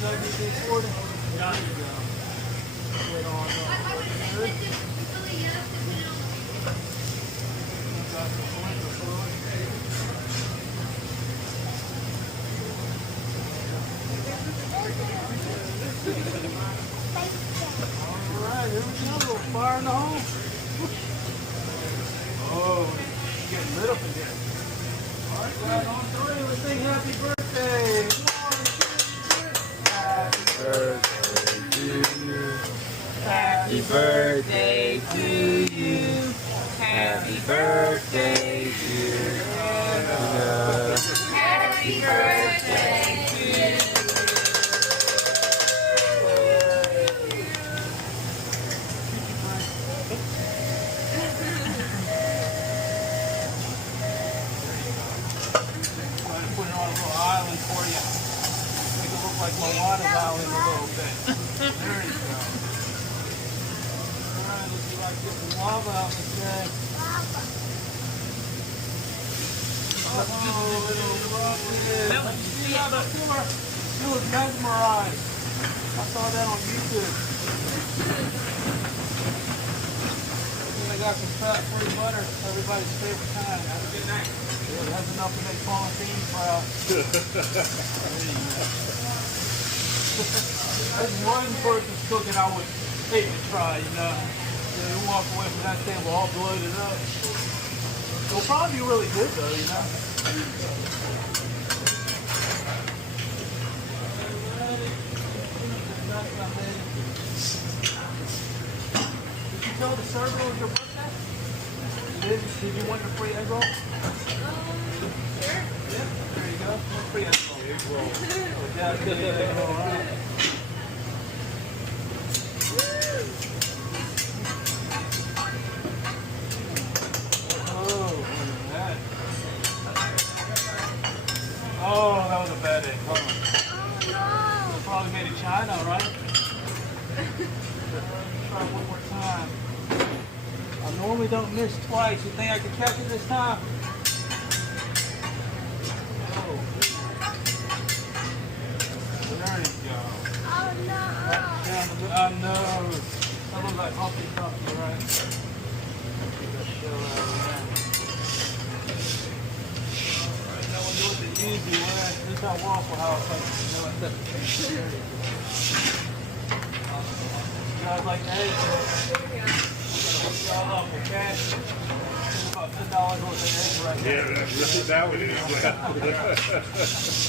WD-40. There you go. Put on good. Got some splinter fluid. Alright, here we go. Fire in the hole. Oh, getting lit up again. Alright, guys, on three, let's sing happy birthday. Happy birthday to you. Happy birthday to you. Happy birthday to you. Put it on a little island for you. Make it look like Moana's island a little bit. There you go. Alright, let's see if I can get some lava out instead. Oh, little rocket. See how the killer, she was mesmerized. I saw that on YouTube. And they got some fat-free butter, everybody's favorite kind. Have a good night. Yeah, it has enough to make Pauline proud. There's one person's cooking I would hate to try, you know. You walk away from that table all bloated up. It'll probably be really good though, you know. Did you tell the server it was your birthday? Did you want the free egg roll? Sure. Yeah, there you go. Free egg roll. Egg roll. Oh, yeah, good egg roll, all right. Oh, that was a bad egg. Hold on. Oh no! It's probably made in China, right? Try one more time. I normally don't miss twice. You think I can catch it this time? Oh. There you go. Oh no! I know. That looks like Humpty Dumpty, right? Get the shell out of that. Now we'll do it the easy way. This is how Waffle House likes to do it. You guys like the eggs? I'm going to hook y'all up, okay? It's about $10 worth of eggs right now. Yeah, that one is.